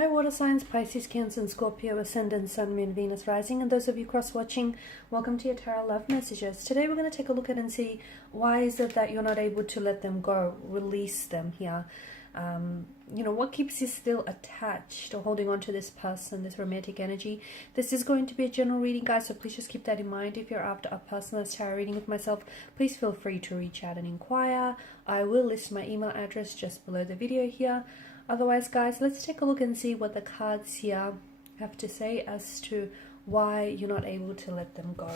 Hi water signs, Pisces, Cancer and Scorpio, Ascendant, Sun, Moon, Venus, Rising, and those of you cross-watching, welcome to your Tarot Love Messages. Today we're going to take a look at and see why is it that you're not able to let them go, release them here. What keeps you still attached or holding on to this person, this romantic energy. This is going to be a general reading, guys, so please just keep that in mind. If you're after a personalized tarot reading with myself, please feel free to reach out and inquire. I will list my email address just below the video here. Otherwise, guys, let's take a look and see what the cards here have to say as to why you're not able to let them go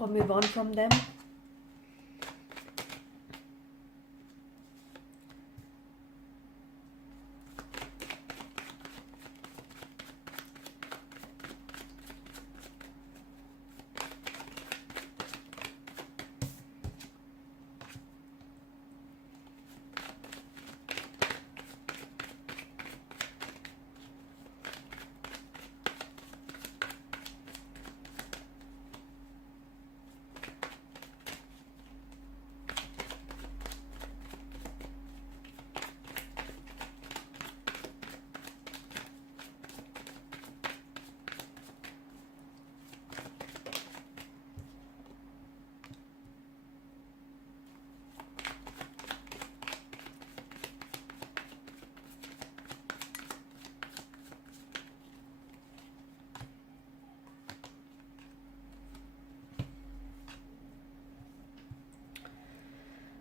or move on from them.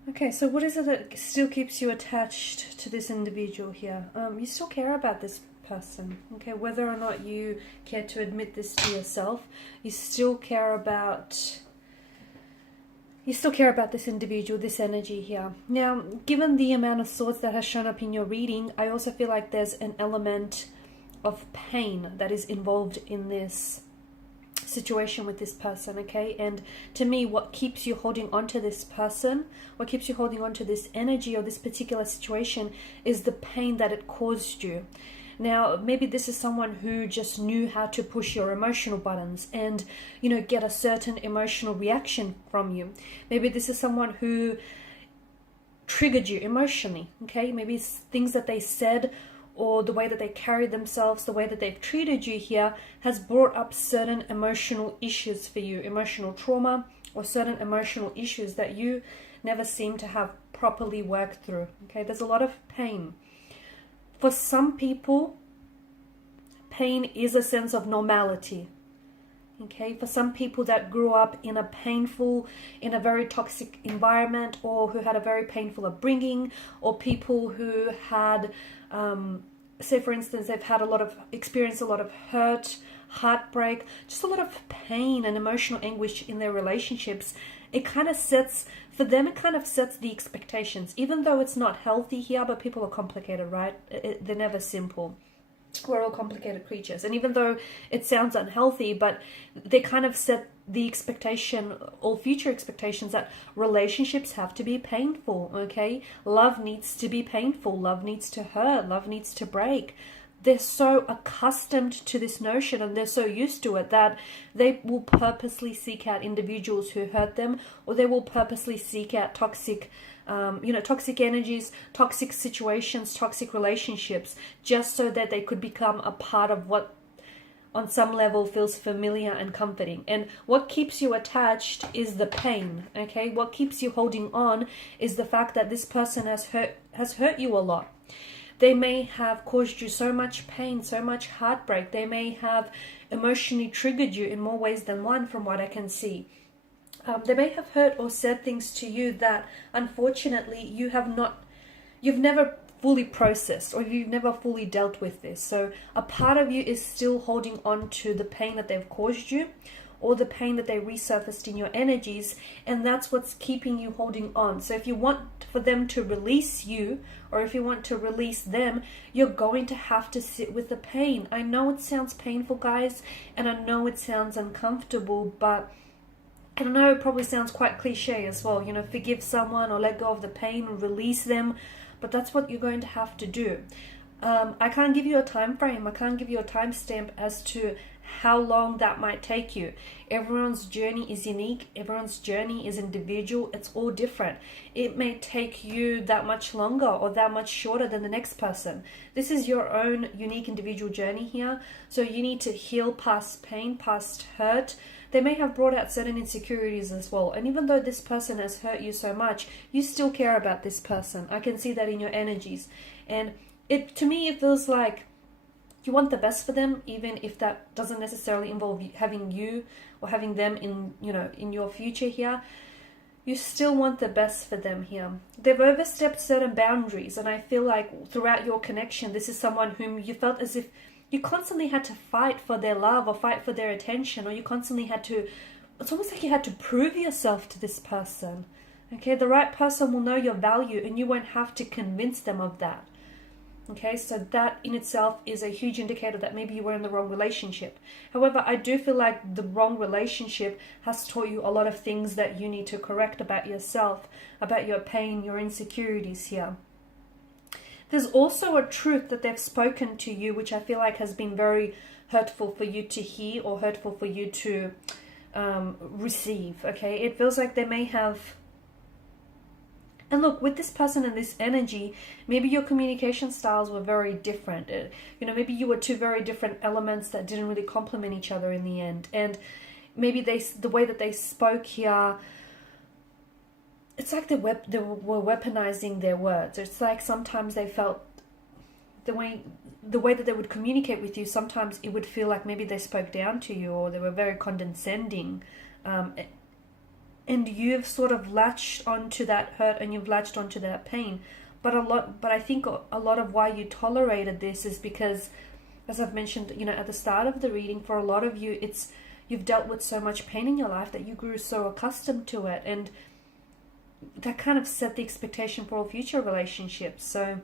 Okay, so what is it that still keeps you attached to this individual here? You still care about this person, okay? Whether or not you care to admit this to yourself, you still care about this individual, this energy here. Now, given the amount of swords that has shown up in your reading, I also feel like there's an element of pain that is involved in this situation with this person, okay? And to me, what keeps you holding on to this person, what keeps you holding on to this energy or this particular situation is the pain that it caused you. Now, maybe this is someone who just knew how to push your emotional buttons and, get a certain emotional reaction from you. Maybe this is someone who triggered you emotionally, okay? Maybe it's things that they said or the way that they carry themselves, the way that they've treated you here has brought up certain emotional issues for you, emotional trauma or certain emotional issues that you never seem to have properly worked through, okay? There's a lot of pain. For some people, pain is a sense of normality, okay? For some people that grew up in a very toxic environment or who had a very painful upbringing, or people who had say for instance they've had experienced a lot of hurt, heartbreak, just a lot of pain and emotional anguish in their relationships, it kind of sets the expectations, even though it's not healthy here. But people are complicated, right? They're never simple. We're all complicated creatures, and even though it sounds unhealthy, but they kind of set the expectation, all future expectations, that relationships have to be painful, okay? Love needs to be painful, love needs to hurt, love needs to break. They're so accustomed to this notion and they're so used to it that they will purposely seek out individuals who hurt them, or they will purposely seek out toxic energies, toxic situations, toxic relationships, just so that they could become a part of what on some level feels familiar and comforting. And what keeps you attached is the pain, okay? What keeps you holding on is the fact that this person has hurt you a lot. They may have caused you so much pain, so much heartbreak. They may have emotionally triggered you in more ways than one, from what I can see. They may have hurt or said things to you that unfortunately you've never fully processed, or you've never fully dealt with this. So a part of you is still holding on to the pain that they've caused you, or the pain that they resurfaced in your energies, and that's what's keeping you holding on. So if you want for them to release you, or if you want to release them, you're going to have to sit with the pain. I know it sounds painful, guys, and I know it sounds uncomfortable, but I don't know, it probably sounds quite cliche as well, forgive someone or let go of the pain or release them, but that's what you're going to have to do. I can't give you a time frame, I can't give you a timestamp as to how long that might take you. Everyone's journey is unique. Everyone's journey is individual. It's all different. It may take you that much longer or that much shorter than the next person. This is your own unique individual journey here. So you need to heal past pain, past hurt. They may have brought out certain insecurities as well. And even though this person has hurt you so much, you still care about this person. I can see that in your energies. And to me, it feels like you want the best for them, even if that doesn't necessarily involve having you or having them in, in your future here. You still want the best for them here. They've overstepped certain boundaries, and I feel like throughout your connection, this is someone whom you felt as if you constantly had to fight for their love or fight for their attention, or you constantly had to, it's almost like you had to prove yourself to this person. Okay, the right person will know your value and you won't have to convince them of that. Okay, so that in itself is a huge indicator that maybe you were in the wrong relationship. However, I do feel like the wrong relationship has taught you a lot of things that you need to correct about yourself, about your pain, your insecurities here. There's also a truth that they've spoken to you, which I feel like has been very hurtful for you to hear or hurtful for you to receive. Okay, it feels like they may have. And look, with this person and this energy, maybe your communication styles were very different. Maybe you were two very different elements that didn't really complement each other in the end. And maybe the way that they spoke here, it's like they were weaponizing their words. It's like sometimes they felt the way that they would communicate with you, sometimes it would feel like maybe they spoke down to you or they were very condescending. And you've sort of latched onto that hurt and you've latched onto that pain. But I think a lot of why you tolerated this is because, as I've mentioned, at the start of the reading, for a lot of you, you've dealt with so much pain in your life that you grew so accustomed to it. And that kind of set the expectation for all future relationships. So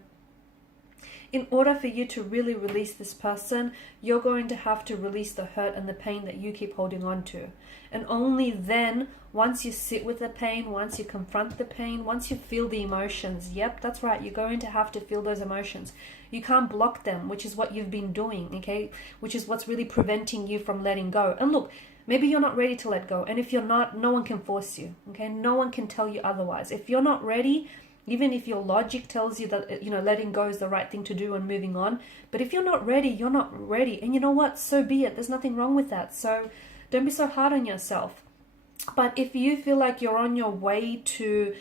in order for you to really release this person, you're going to have to release the hurt and the pain that you keep holding on to. And only then, once you sit with the pain, once you confront the pain, once you feel the emotions, yep, that's right, you're going to have to feel those emotions. You can't block them, which is what you've been doing, okay? Which is what's really preventing you from letting go. And look, maybe you're not ready to let go. And if you're not, no one can force you, okay? No one can tell you otherwise. If you're not ready, even if your logic tells you that, letting go is the right thing to do and moving on. But if you're not ready, you're not ready. And you know what? So be it. There's nothing wrong with that. So don't be so hard on yourself. But if you feel like you're on your way to,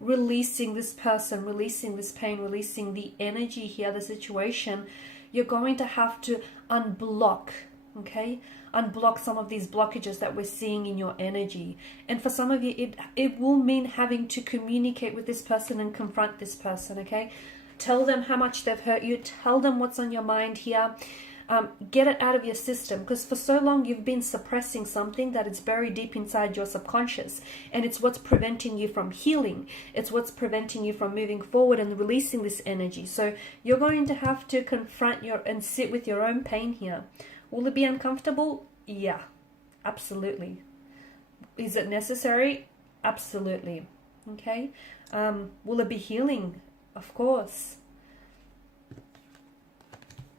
releasing this person, releasing this pain, releasing the energy here, the situation, you're going to have to unblock, okay? Unblock some of these blockages that we're seeing in your energy. And for some of you, it will mean having to communicate with this person and confront this person, okay? Tell them how much they've hurt you. Tell them what's on your mind here. Get it out of your system, because for so long you've been suppressing something that is buried deep inside your subconscious, and it's what's preventing you from healing. It's what's preventing you from moving forward and releasing this energy. So you're going to have to confront and sit with your own pain here. Will it be uncomfortable? Yeah, absolutely. Is it necessary? Absolutely. Okay. Will it be healing? Of course.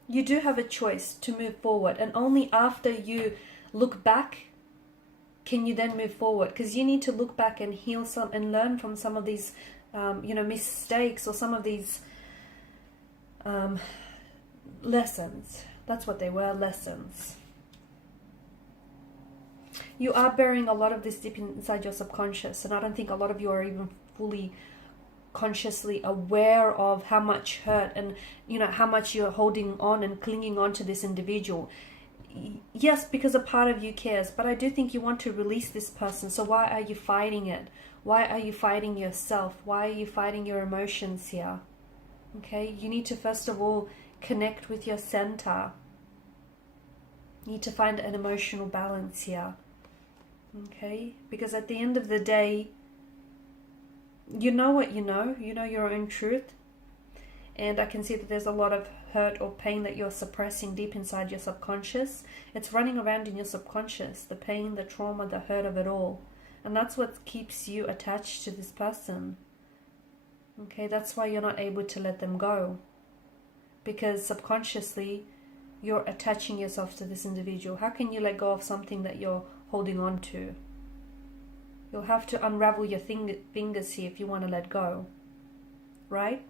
You do have a choice to move forward, and only after you look back can you then move forward, because you need to look back and heal some and learn from some of these mistakes or some of these lessons. That's what they were, lessons. You are bearing a lot of this deep inside your subconscious, and I don't think a lot of you are even fully consciously aware of how much hurt and how much you're holding on and clinging on to this individual. Yes, because a part of you cares, but I do think you want to release this person. So why are you fighting it? Why are you fighting yourself? Why are you fighting your emotions here? Okay, you need to first of all connect with your center. You need to find an emotional balance here. Okay, because at the end of the day, you know what you know your own truth. And I can see that there's a lot of hurt or pain that you're suppressing deep inside your subconscious. It's running around in your subconscious, the pain, the trauma, the hurt of it all. And that's what keeps you attached to this person. Okay, that's why you're not able to let them go. Because subconsciously, you're attaching yourself to this individual? How can you let go of something that you're holding on to? You'll have to unravel your fingers here if you want to let go, right?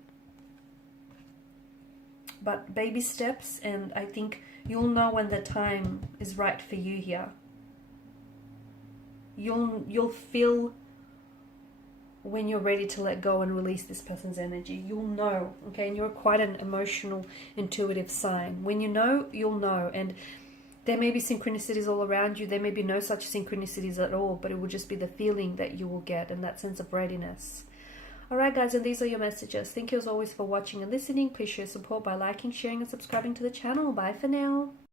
But baby steps, and I think you'll know when the time is right for you here. You'll feel when you're ready to let go and release this person's energy. You'll know, okay? And you're quite an emotional, intuitive sign. When you know, you'll know. And there may be synchronicities all around you. There may be no such synchronicities at all, but it will just be the feeling that you will get and that sense of readiness. Alright guys, and these are your messages. Thank you as always for watching and listening. Please show your support by liking, sharing and subscribing to the channel. Bye for now.